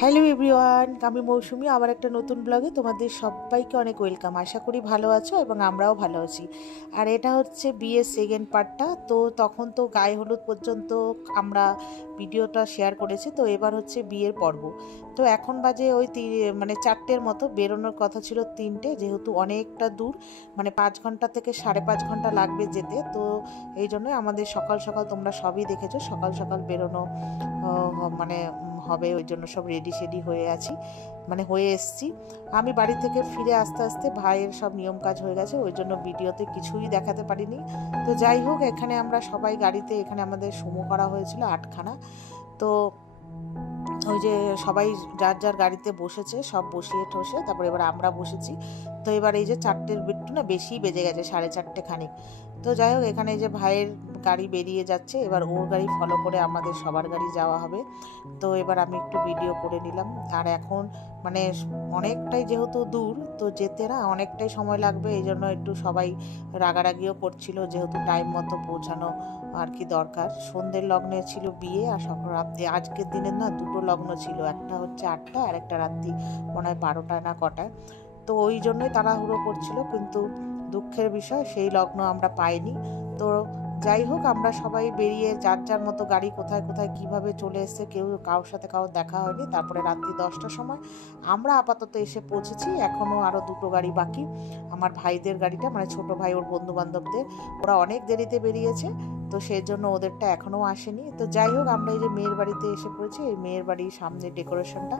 Hello everyone, আমি মৌসুমি। আবার একটা নতুন ব্লগে তোমাদের সবাইকে অনেক ওয়েলকাম। আশা করি ভালো আছো এবং আমরাও ভালো আছি। আর এটা হচ্ছে বিয়ের সেকেন্ড পার্টটা। তো তখন তো গায়ে হলুদ পর্যন্ত আমরা ভিডিওটা শেয়ার করেছি, তো এবার হচ্ছে বিয়ের পর্ব। তো এখন বাজে ওই মানে 4টের মতো, বেরোনোর কথা ছিল 3টে, যেহেতু অনেকটা দূর, মানে 5 ঘন্টা থেকে 5.5 ঘন্টা লাগবে যেতে। তো এই জন্যই আমাদের সকাল সকাল, তোমরা সবই দেখেছো, সকাল সকাল বেরোনো মানে হবে, ওই জন্য সব রেডি সেডি হয়ে আছি, মানে হয়ে এসছি। আমি বাড়ি থেকে ফিরে আস্তে আস্তে ভাইয়ের সব নিয়ম কাজ হয়ে গেছে, ওই জন্য ভিডিওতে কিছুই দেখাতে পারিনি। তো যাই হোক, এখানে আমরা সবাই গাড়িতে, এখানে আমাদের সুমো করা হয়েছিল 8খানা। তো ওই যে সবাই যার যার গাড়িতে বসেছে, সব বসিয়ে ঠসে তারপরে এবার আমরা বসেছি। তো এবার এই যে 4টের একটু না বেশি বেজে গেছে, 4:30 খানিক। তো যাই হোক, এখানে এই যে ভাইয়ের গাড়ি বেরিয়ে যাচ্ছে, এবার ওর গাড়ি ফলো করে আমাদের সবার গাড়ি যাওয়া হবে। তো এবার আমি একটু ভিডিও করে নিলাম। আর এখন মানে অনেকটাই যেহেতু দূর, তো যেতে না অনেকটাই সময় লাগবে, এই জন্য একটু সবাই রাগারাগিও করছিল, যেহেতু টাইম মতো পৌঁছানো আর কি দরকার। সন্ধ্যের লগ্নে ছিল বিয়ে, আর সকাল রাত্রে আজকের দিনের না 2টো লগ্ন ছিল, একটা হচ্ছে 8টায় আর একটা রাত্রি মনে হয় 12টায় না কটায়। তো ওই জন্যই তাড়াহুড়ো করছিল, কিন্তু দুঃখের বিষয় সেই লগ্ন আমরা পাইনি। তো যাই হোক, আমরা সবাই বেরিয়ে যার যার মতো গাড়ি কোথায় কোথায় কিভাবে চলে এসছে, কেউ কারোর সাথে কারোর দেখা হয়নি। তারপরে রাত্রি 10টার সময় আমরা আপাতত এসে পৌঁছেছি। এখনও আরও 2টো গাড়ি বাকি, আমার ভাইদের গাড়িটা, মানে ছোট ভাই ওর বন্ধু বান্ধবদের, ওরা অনেক দেরিতে বেরিয়েছে, তো সেই জন্য ওদেরটা এখনও আসেনি। তো যাই হোক, আমরা এই যে মেয়ের বাড়িতে এসে পড়েছি, এই মেয়ের বাড়ির সামনে ডেকোরেশনটা।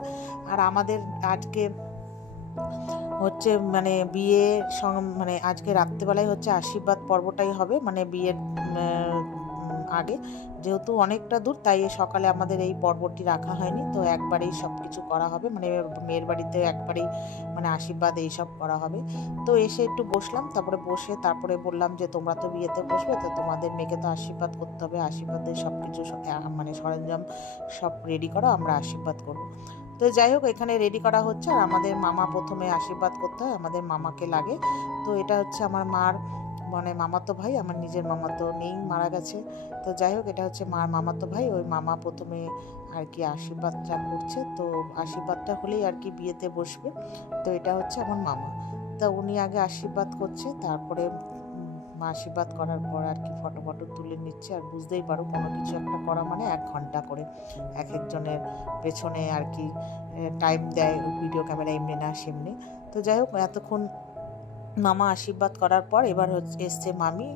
আর আমাদের আজকে হচ্ছে মানে বিয়ে মানে আজকে রাত্রেবেলায় হচ্ছে আশীর্বাদ পর্বটাই হবে, মানে বিয়ের আগে, যেহেতু অনেকটা দূর, তাই সকালে আমাদের এই পর্বটি রাখা হয়নি। তো একবারেই সব কিছু করা হবে, মানে মেয়ের বাড়িতে একবারেই মানে আশীর্বাদ এইসব করা হবে। তো এসে একটু বসলাম, তারপরে বসে তারপরে বললাম যে তোমরা তো বিয়েতে বসবে, তো তোমাদের মেয়েকে তো আশীর্বাদ করতে হবে, আশীর্বাদের সব কিছু মানে সরঞ্জাম সব রেডি করো, আমরা আশীর্বাদ করবো। তো যাই হোক, এখানে রেডি করা হচ্ছে। আর আমাদের মামা প্রথমে আশীর্বাদ করতে হয়, আমাদের মামাকে লাগে। তো এটা হচ্ছে আমার মার মানে মামাতো ভাই, আমার নিজের মামাতো নেই, মারা গেছে। তো যাই হোক, এটা হচ্ছে মার মামাতো ভাই, ওই মামা প্রথমে আর কি আশীর্বাদটা করছে। তো আশীর্বাদটা হলেই আর কি বিয়েতে বসবে। তো এটা হচ্ছে আমার মামা। তা উনি আগে আশীর্বাদ করছে, তারপরে আশীর্বাদ করার পর আর কি ফটো ফটো তুলে নিচ্ছে। আর বুঝতেই পারো, কোনো কিছু একটা করা মানে 1 ঘন্টা করে এক একজনের পেছনে আর কি টাইম দেয়, ভিডিও ক্যামেরা এমনি না সেমনি। তো যাই হোক, এতক্ষণ মামা আশীর্বাদ করার পর এবার হচ্ছে এসছে মামি।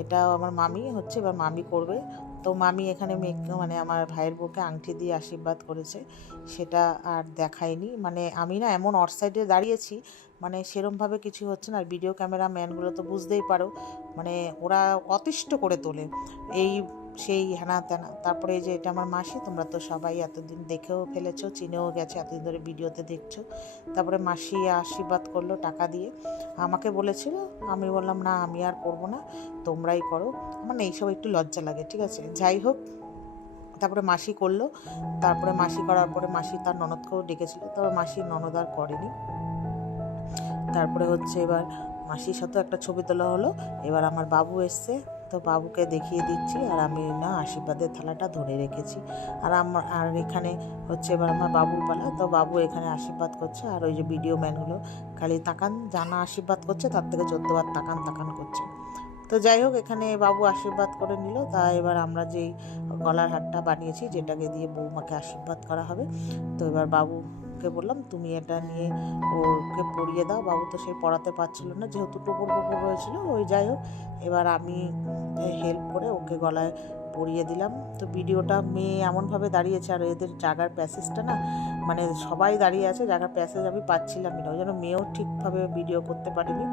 এটা আমার মামি হচ্ছে, এবার মামি করবে। তো মামি এখানে মেয়েকে, মানে আমার ভাইয়ের বউকে আংটি দিয়ে আশীর্বাদ করেছে, সেটা আর দেখায়নি। মানে আমি না এমন অফ সাইডে দাঁড়িয়েছি, মানে সেরমভাবে কিছু হচ্ছে না। আর ভিডিও ক্যামেরা ম্যানগুলো তো বুঝতেই পারো, মানে ওরা অতিষ্ঠ করে তোলে এই সেই হেনা তেনা। তারপরে এই যে এটা আমার মাসি, তোমরা তো সবাই এতদিন দেখেও ফেলেছো, চিনেও গেছে, এতদিন ধরে ভিডিওতে দেখছো। তারপরে মাসি আশীর্বাদ করলো টাকা দিয়ে, আমাকে বলেছিল, আমি বললাম না, আমি আর করবো না, তোমরাই করো, আমার না এইসব একটু লজ্জা লাগে, ঠিক আছে। যাই হোক, তারপরে মাসি করলো। তারপরে মাসি করার পরে মাসি তার ননদকেও ডেকেছিল, তবে মাসির ননদ আর করেনি। তারপরে হচ্ছে এবার মাসির সাথেও একটা ছবি তোলা হলো। এবার আমার বাবু এসছে, তো বাবুকে দেখিয়ে দিচ্ছি, আর আমি না আশীর্বাদের থালাটা ধরে রেখেছি। আর এখানে হচ্ছে এবার আমার বাবুর পালা, তো বাবু এখানে আশীর্বাদ করছে। আর ওই যে ভিডিও ম্যানগুলো খালি তাকান, জানা আশীর্বাদ করছে তার থেকে 14বার তাকান তাকান করছে। তো যাই হোক, এখানে বাবু আশীর্বাদ করে নিল। তা এবার আমরা যেই গলার হারটা বানিয়েছি, যেটাকে দিয়ে বৌমাকে আশীর্বাদ করা হবে, তো এবার বাবুকে বললাম তুমি এটা নিয়ে ওকে পরিয়ে দাও। বাবু তো সেই পড়াতে পারছিল না, যেহেতু টোপর টোপর হয়েছিল। ওই যাই হোক, এবার আমি হেল্প করে ওকে গলায় পরিয়ে দিলাম। তো ভিডিওটা মেয়ে এমনভাবে দাঁড়িয়েছে, আর এদের জাগার প্যাসেজটা না, মানে সবাই দাঁড়িয়ে আছে, জাগার প্যাসেজ আমি পাচ্ছিলামই না, ওই জন্য মেয়েও ঠিকভাবে ভিডিও করতে পারিনি।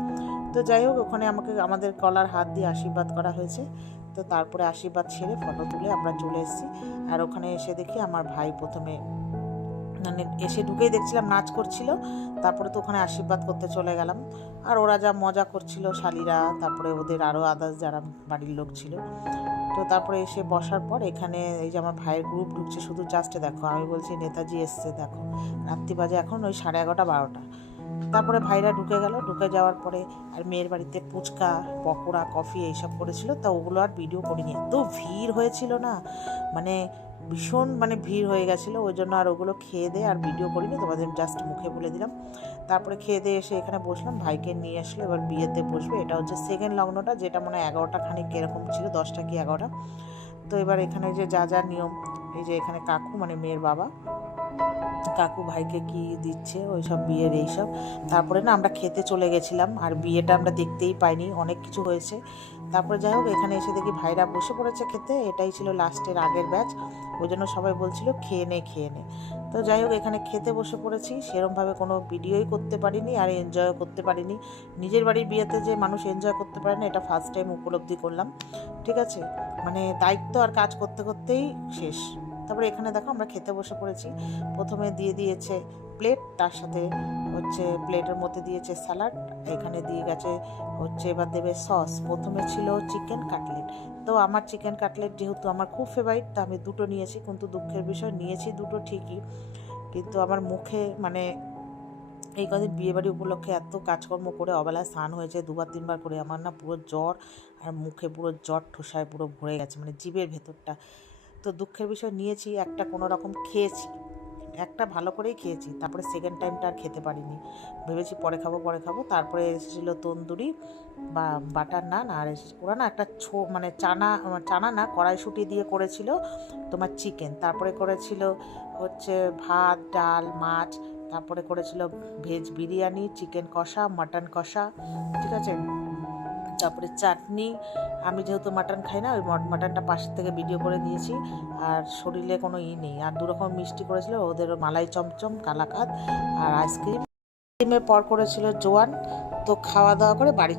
তো যাই হোক, ওখানে আমাদের গলার হাত দিয়ে আশীর্বাদ করা হয়েছে। তো তারপরে আশীর্বাদ সেরে ফটো তুলে আমরা চলে এসেছি। আর ওখানে এসে দেখি আমার ভাই প্রথমে, মানে এসে ঢুকেই দেখছিলাম নাচ করছিল। তারপরে তো ওখানে আশীর্বাদ করতে চলে গেলাম। আর ওরা যা মজা করছিল শালিরা, তারপরে ওদের আরও আদার্স যারা বাড়ির লোক ছিল। তো তারপরে এসে বসার পর এখানে এই যে আমার ভাইয়ের গ্রুপ ঢুকছে, শুধু জাস্টে দেখো, আমি বলছি নেতাজি এসছে দেখো। রাত্রি বাজে এখন ওই 11:30 12টা। তারপরে ভাইরা ঢুকে গেল, ঢুকে যাওয়ার পরে আর মেয়ের বাড়িতে ফুচকা পকোড়া কফি এইসব করেছিল, তা ওগুলো আর ভিডিও করিনি, এত ভিড় হয়েছিল না, মানে ভীষণ মানে ভিড় হয়ে গেছিলো, ওই জন্য আর ওগুলো খেয়ে দিয়ে আর ভিডিও করিনি, তোমাদের জাস্ট মুখে বলে দিলাম। তারপরে খেয়ে দিয়ে এসে এখানে বসলাম, ভাইকে নিয়ে আসলো, এবার বিয়েতে বসবে। এটা হচ্ছে সেকেন্ড লগ্নটা, যেটা মনে হয় 11টা খানিক এরকম ছিল, 10টা কি 11টা। তো এবার এখানে যে যা যা নিয়ম, এই যে এখানে কাকু মানে মেয়ের বাবা, কাকু ভাইকে কি দিচ্ছে ওই সব বিয়ের এইসব। তারপরে না আমরা খেতে চলে গেছিলাম, আর বিয়েটা আমরা দেখতেই পাইনি, অনেক কিছু হয়েছে। তারপরে যাই হোক এখানে এসে দেখি ভাইরা বসে পড়েছে খেতে, এটাই ছিল লাস্টের আগের ব্যাচ, ওই জন্য সবাই বলছিল খেয়ে নে খেয়ে নে। তো যাই হোক এখানে খেতে বসে পড়েছি, সেরমভাবে কোনো ভিডিওই করতে পারিনি আর এনজয়ও করতে পারিনি। নিজের বাড়ির বিয়েতে যে মানুষ এনজয় করতে পারে না, এটা ফার্স্ট টাইম উপলব্ধি করলাম। ঠিক আছে, মানে দায়িত্ব আর কাজ করতে করতেই শেষ। তারপরে এখানে দেখো আমরা খেতে বসে পড়েছি। প্রথমে দিয়ে দিয়েছে প্লেট, তার সাথে হচ্ছে প্লেটের মধ্যে দিয়েছে স্যালাড, এখানে দিয়ে গেছে হচ্ছে এবার দেবে সস। প্রথমে ছিল চিকেন কাটলেট, তো আমার চিকেন কাটলেট যেহেতু আমার খুব ফেভারিট, তো আমি দুটো নিয়েছি। কিন্তু দুঃখের বিষয়, নিয়েছি দুটো ঠিকই, কিন্তু আমার মুখে মানে এই কদিন বিয়েবাড়ি উপলক্ষে এত কাজকর্ম করে অবেলায় স্নান হয়েছে 2-3 বার করে, আমার না পুরো জ্বর, আর মুখে পুরো জ্বর ঠোসায় পুরো ভরে গেছে, মানে জিভের ভেতরটা। তো দুঃখের বিষয় নিয়েছি একটা, কোনো রকম খেয়েছি, একটা ভালো করেই খেয়েছি। তারপরে সেকেন্ড টাইমটা আর খেতে পারিনি, ভেবেছি পরে খাবো পরে খাবো। তারপরে এসেছিলো তন্দুরি বা বাটার নান, আর ওরা না একটা মানে চানা চানা না কড়াইশুঁটি দিয়ে করেছিল তোমার চিকেন। তারপরে করেছিল হচ্ছে ভাত ডাল মাছ, তারপরে করেছিল ভেজ বিরিয়ানি, চিকেন কষা, মাটন কষা, ঠিক আছে। তারপরে চাটনি, আমি যেহেতু মাটন খাই না, ওই মাটনটা পাশের থেকে ভিডিও করে দিয়েছি, আর শরীরে কোনো নেই। আর 2 রকম মিষ্টি করেছিল, ওদের মালাই চমচম, কালাকাঁদ আর আইসক্রিম। পর করেছিল জোয়ান। তো খাওয়া দাওয়া করে বাড়ি